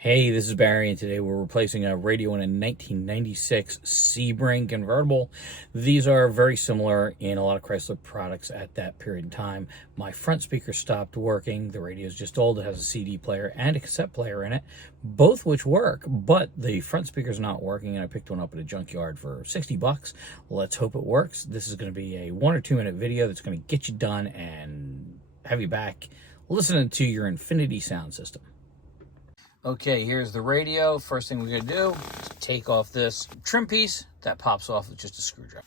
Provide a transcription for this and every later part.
Hey, this is Barry, and today we're replacing a radio in a 1996 Sebring convertible. These are very similar in a lot of Chrysler products at that period in time. My front speaker stopped working. The radio is just old. It has a CD player and a cassette player in it, both which work, but the front speaker is not working, and I picked one up at a junkyard for 60 bucks. Let's hope it works. This is going to be a 1 or 2 minute video that's going to get you done and have you back listening to your Infinity sound system. Okay, here's the radio. First thing we're going to do is take off this trim piece. That pops off with just a screwdriver.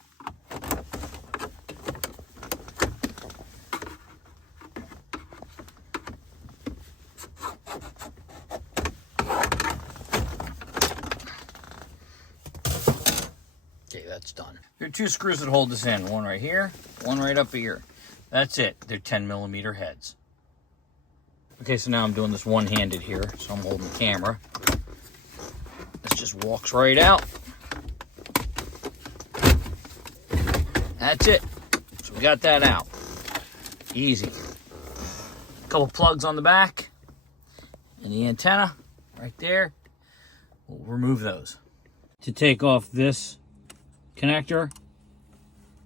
Okay, that's done. There are 2 screws that hold this in. One right here, one right up here. That's it. They're 10mm heads. Okay, so now I'm doing this one-handed here, so I'm holding the camera. This just walks right out. That's it. So we got that out. Easy. A couple plugs on the back and the antenna right there. We'll remove those. To take off this connector,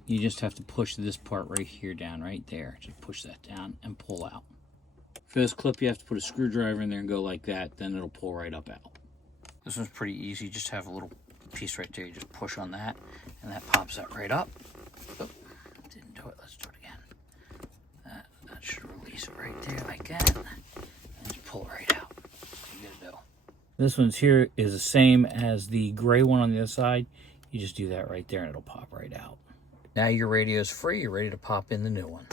you just have to push this part right here down, right there. Just push that down and pull out. For this clip, you have to put a screwdriver in there and go like that, then it'll pull right up out. This one's pretty easy. Just have a little piece right there. You just push on that, and that pops that right up. Oh, didn't do it. Let's do it again. That should release it right there like that, and just pull it right out. You good to go. This one's here is the same as the gray one on the other side. You just do that right there, and it'll pop right out. Now your radio is free. You're ready to pop in the new one.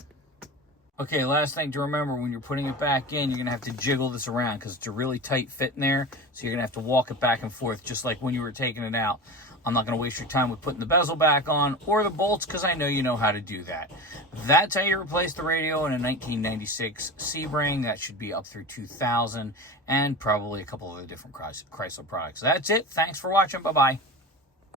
Okay, last thing to remember, when you're putting it back in, you're going to have to jiggle this around because it's a really tight fit in there. So you're going to have to walk it back and forth just like when you were taking it out. I'm not going to waste your time with putting the bezel back on or the bolts because I know you know how to do that. That's how you replace the radio in a 1996 Sebring. That should be up through 2000 and probably a couple of other different Chrysler products. That's it. Thanks for watching. Bye-bye.